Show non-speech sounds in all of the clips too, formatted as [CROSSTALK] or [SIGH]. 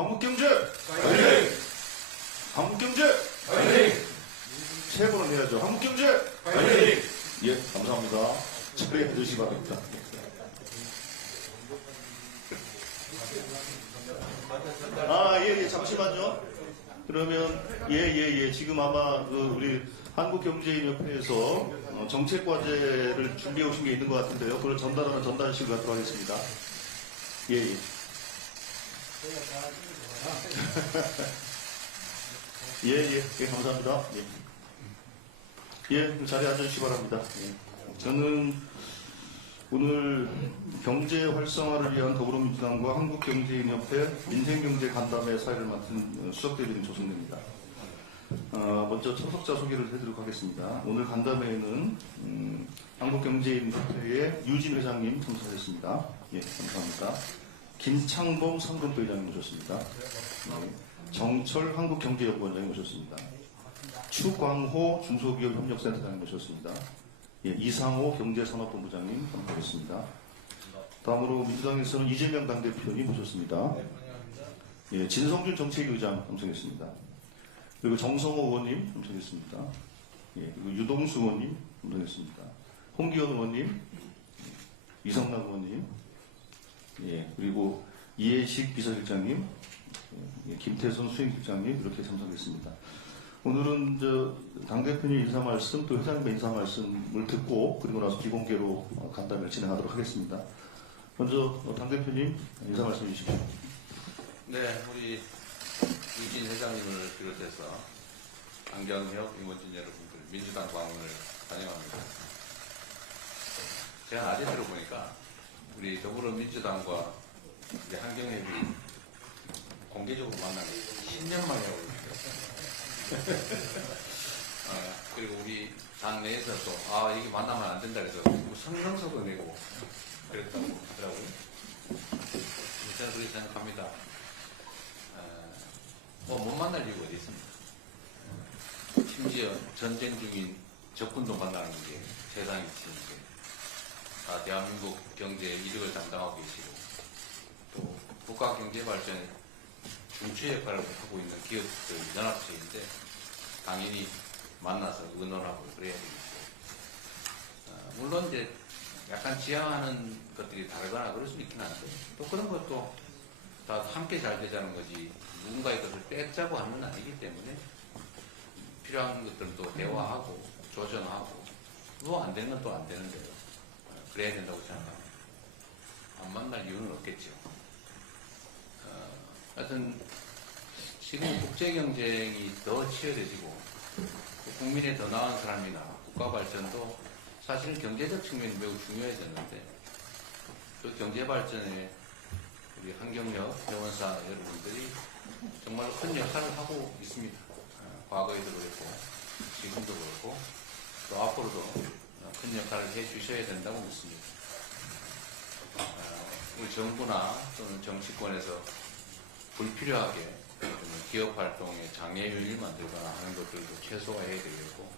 한국경제 한국경제 세 번은 해야죠. 한국경제 예, 감사합니다. 차례해 주시기 바랍니다. 아, 예, 예, 잠시만요. 그러면, 예, 예, 예. 지금 아마, 그, 우리 한국경제인협회에서 어, 정책과제를 준비해 오신 게 있는 것 같은데요. 그걸 전달하는 전달실로 가도록 하겠습니다. 예, 예. [LAUGHS] 예, 예, 예, 감사합니다. 예. 예, 그 자리에 앉아주시기 바랍니다. 예. 저는 오늘 경제 활성화를 위한 더불어민주당과 한국경제인협회 민생경제 간담회 사회를 맡은 수석대리인 조승래입니다. 어, 먼저 참석자 소개를 해드리도록 하겠습니다. 오늘 간담회에는 음, 한국경제인협회의 유진 회장님 참석하셨습니다. 예, 감사합니다. 김창범 상근부 회장님 오셨습니다. 네. 정철 한국경제연구원장님 오셨습니다. 추광호 중소기업협력센터장님 오셨습니다. 예, 이상호 경제산업본부장님 함께하겠습니다. 다음으로 민주당에서는 이재명 당대표님 모셨습니다. 예, 진성준 정책의장 참석했습니다. 그리고 정성호 의원님 참석했습니다. 예, 그리고 유동수 의원님 참석했습니다. 홍기현 의원님, 이성남 의원님, 예, 그리고 이해식 비서실장님, 예, 김태선 수행실장님 이렇게 참석했습니다. 오늘은 저 당 대표님 인사 말씀 또 회장님의 인사 말씀을 듣고 그리고 나서 비공개로 어, 간담회를 진행하도록 하겠습니다. 먼저 어, 당대표님 인사 말씀 해주십시오. 네, 우리 유진 회장님을 비롯해서 안경협 임원진 여러분들 민주당 광원을 환영합니다. 제가 낮에 들어보니까 우리 더불어민주당과 우리 한경협이 공개적으로 만난 게 10년 만에 있어요. 어, [LAUGHS] 그리고 우리 당 내에서도 아 이게 만나면 안 된다 그래서 뭐 성명서도 내고 그랬다고 하더라고요. 저는 그렇게 생각합니다. 뭐못 만날 이유가 어디 있습니까? 심지어 전쟁 중인 적군도 만나는 게 세상에 치는데 다 대한민국 경제의 이력을 담당하고 계시고 또 국가 경제 발전에 중추 역할을 하고 있는 기업들 연합체인데 당연히 만나서 의논하고 그래야 되겠고 어, 물론 이제 약간 지향하는 것들이 다르거나 그럴 수 있긴 한데 또 그런 것도 다 함께 잘 되자는 거지 누군가의 것을 뺏자고 하는 건 아니기 때문에 필요한 것들도 대화하고 조정하고 뭐안 되는 건 또 안 되는 대로 그래야 된다고 생각합니다. 안 만날 이유는 없겠죠. 어, 하여튼 지금 국제 경쟁이 더 치열해지고 국민의 더 나은 사람이나 국가 발전도 사실 경제적 측면이 매우 중요해졌는데 그 경제 발전에 우리 환경역 회원사 여러분들이 정말 큰 역할을 하고 있습니다. 어, 과거에도 그랬고 지금도 그렇고 또 앞으로도 어, 큰 역할을 해 주셔야 된다고 믿습니다. 어, 우리 정부나 또는 정치권에서 불필요하게 기업 활동에 장애율을 만들거나 하는 것들도 최소화해야 되겠고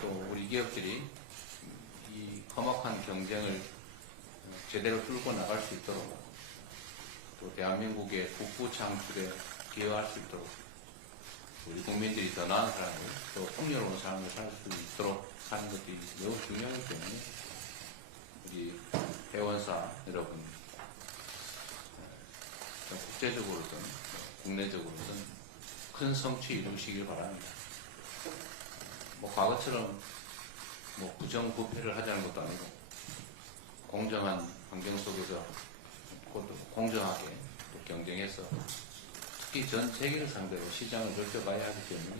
또 우리 기업들이 이 험악한 경쟁을 제대로 뚫고 나갈 수 있도록 또 대한민국의 국부 창출에 기여할 수 있도록 우리 국민들이 더 나은 삶을 또 풍요로운 삶을 살 수 있도록 하는 것들이 매우 중요하기 때문에 우리 회원사 여러분 어, 국제적으로든 국내적으로든 큰 성취 이루시길 바랍니다. 뭐 과거처럼 뭐 부정부패를 하자는 것도 아니고 공정한 환경 속에서 그것도 공정하게 또 경쟁해서 특히 전 세계를 상대로 시장을 넓혀가야 하기 때문에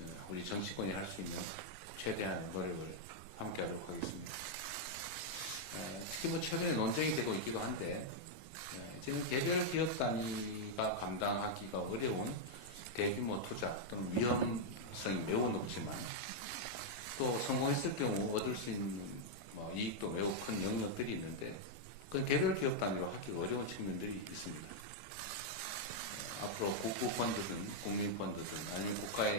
어, 우리 정치권이 할 수 있는 최대한 노력을 함께 하도록 하겠습니다. 어, 특히 뭐 최근에 논쟁이 되고 있기도 한데 어, 지금 개별 기업 단위가 감당하기가 어려운 대규모 투자 또는 위험성이 매우 높지만 또 성공했을 경우 얻을 수 있는 뭐 이익도 매우 큰 영역들이 있는데 그 개별 기업 단위로 하기가 어려운 측면들이 있습니다. 어, 앞으로 국부펀드든 국민 펀드든 아니면 국가의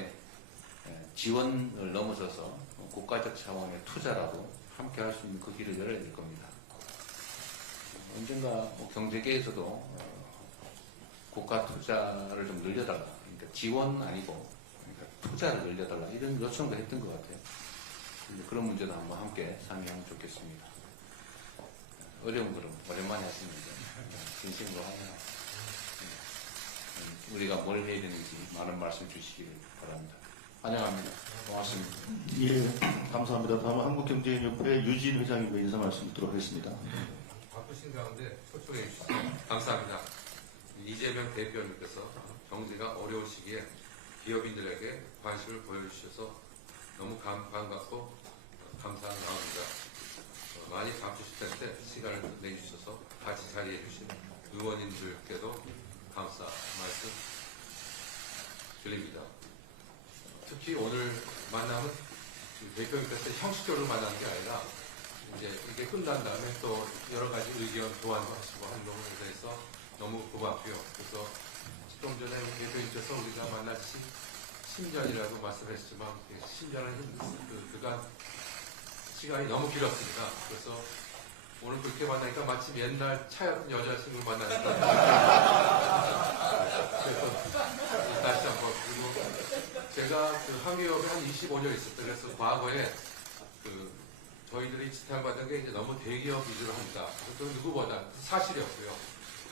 에, 지원을 넘어서서 국가적 차원의 투자라도 함께 할 수 있는 그 길을 열어야 될 겁니다. 언젠가 뭐 경제계에서도 어, 국가 투자를 좀 늘려달라. 그러니까 지원 아니고 그러니까 투자를 늘려달라 이런 요청도 했던 것 같아요. 그런 문제도 한번 함께 상의하면 좋겠습니다. 어려운 거는 오랜만에 하시는데 진심으로 하면 우리가 뭘 해야 되는지 많은 말씀 주시기를 바랍니다. 환영합니다. 고맙습니다. 예, 감사합니다. 다음은 한국경제협회 유진 회장님의 인사 말씀 듣도록 하겠습니다. 바쁘신 가운데 초청해 주셔서 감사합니다. 이재명 대표님께서 경제가 어려운 시기에 기업인들에게 관심을 보여주셔서 너무 감, 반갑고 감사한 마음입니다. 어, 많이 바쁘실 텐데 시간을 내주셔서 같이 자리해 주신 의원님들께도 감사 말씀 드립니다. 특히 오늘 만남은 대표님께서 형식적으로 만나는 게 아니라 이제 이게 끝난 다음에 또 여러 가지 의견 교환도 하시고 하는 부분에 대해서 너무 고맙고요. 그래서 좀 전에 대표님께서 우리가 지 10년이라고 말씀하셨지만 10년은 그, 그간 시간이 너무 길었습니다. 그래서 오늘 그렇게 만나니까 마침 옛날 차였던 여자친구를 만나니까 그래서 다시 한번 그리고 제가 그 한기업에 한 25년 있었어요. 그래서 과거에 그 저희들이 지탄받은 게 이제 너무 대기업 위주로 합니다. 그 누구보다 사실이었고요.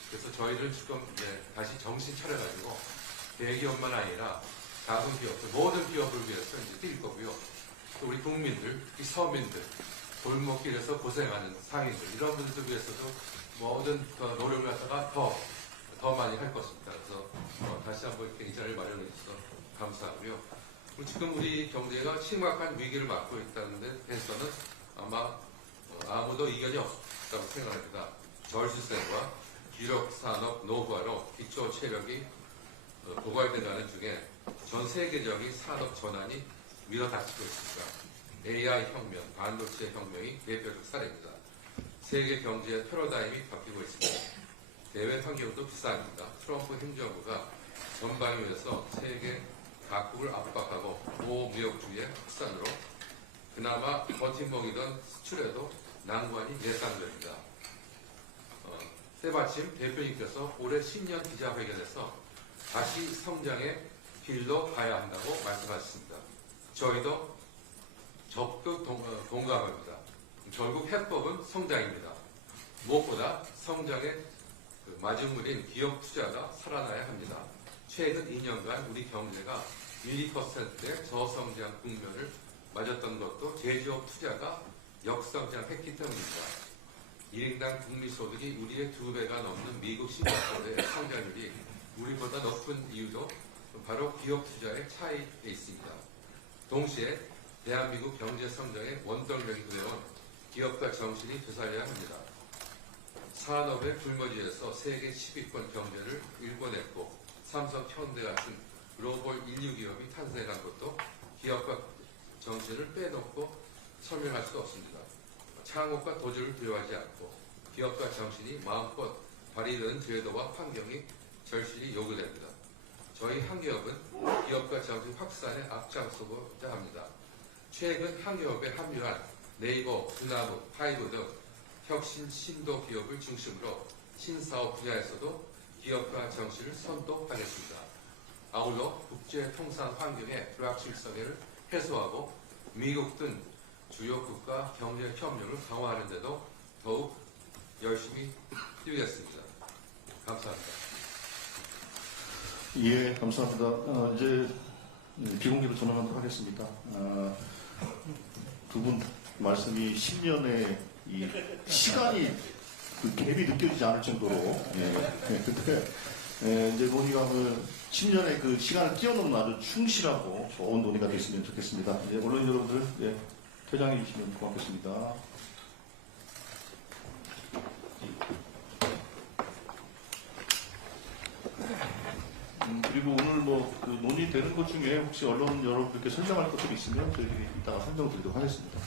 그래서 저희를 지금 이제 다시 정신 차려가지고 대기업만 아니라 작은 기업들, 모든 기업을 위해서 이제 뛸 거고요. 또 우리 국민들, 이 서민들, 골목길에서 고생하는 상인들, 이런 분들 위해서도 모든 그 노력을 갖다가 더, 더 많이 할 것입니다. 그래서 어, 다시 한번 이렇게 이 자리를 마련해 주셔서 감사하고요. 지금 우리 경제가 심각한 위기를 맞고 있다는 데 대해서는 어, 아무도 이견이 없다고 생각합니다. 절수세와 유력 산업 노후화로 기초 체력이 어, 고갈되는 중에 전 세계적인 산업 전환이 밀어닥치고 있습니다. AI 혁명, 반도체 혁명이 대표적 사례입니다. 세계 경제의 패러다임이 바뀌고 있습니다. 대외 환경도 비싸집니다. 트럼프 행정부가 전방위에서 세계 각국을 압박하고 보호무역주의의 확산으로 그나마 버팀목이던 수출에도 난관이 예상됩니다. 어, 때마침 대표님께서 올해 신년 기자회견에서 다시 성장의 길로 가야 한다고 말씀하셨습니다. 저희도 적극 동, 어, 동감합니다. 결국 해법은 성장입니다. 무엇보다 성장의 그 마지물인 기업 투자가 살아나야 합니다. 최근 2년간 우리 경제가 1~2%의 저성장 국면을 맞았던 것도 제조업 투자가 역성장 했기 때문입니다. 1인당 국민소득이 우리의 두 배가 넘는 미국 싱가포르의 성장률이 우리보다 높은 이유도 바로 기업 투자의 차이에 있습니다. 동시에 대한민국 경제 성장의 원동력이 되어온 기업가 정신이 되살려야 합니다. 산업의 굶어지에서 세계 10위권 경제를 일궈냈고 삼성, 현대 같은 글로벌 인류 기업이 탄생한 것도 기업가 정신을 빼놓고 설명할 수 없습니다. 창업과 도주를 두려워하지 않고 기업가 정신이 마음껏 발휘되는 제도와 환경이 절실히 요구됩니다. 저희 한기업은 기업가 정신 확산에 앞장서고자 합니다. 최근 한기업에 합류한 네이버, 두나무, 파이브 등 혁신 신도 기업을 중심으로 신사업 분야에서도 기업가 정신을 선도하겠습니다. 아울러 국제 통상 환경의 불확실성을 해소하고 미국 등 주요 국가 경제 협력을 강화하는 데도 더욱 열심히 뛰겠습니다. 감사합니다. 예, 감사합니다. 어, 이제 비공개로 전환하도록 하겠습니다. 어, 두분 말씀이 10년의 이 시간이 그 갭이 느껴지지 않을 정도로 예, 예, 근데 예, 이제 논의가 그 10년의 그 시간을 뛰어넘는 아주 충실하고 좋은 논의가 됐으면 좋겠습니다. 이제 언론 여러분들 예, 퇴장해 주시면 고맙겠습니다. 음, 그리고 오늘 뭐 그 논의되는 것 중에 혹시 언론 여러분들께 설명할 것들이 있으면 저희들이 이따가 설명 드리도록 하겠습니다.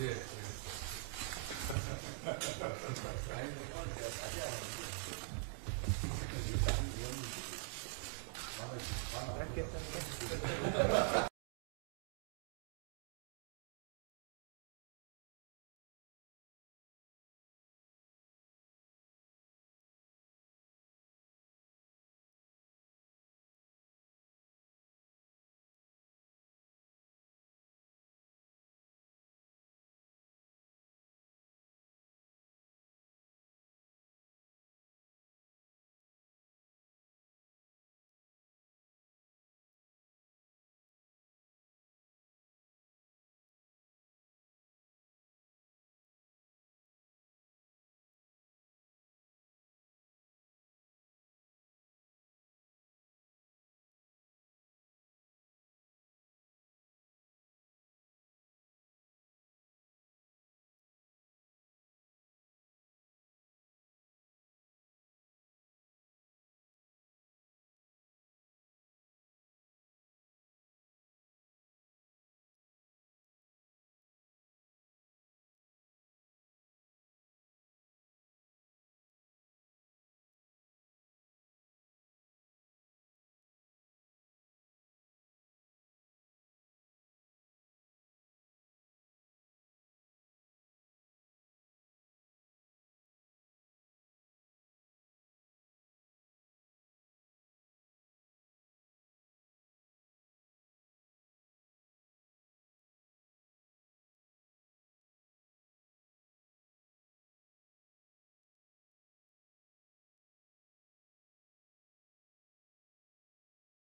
예,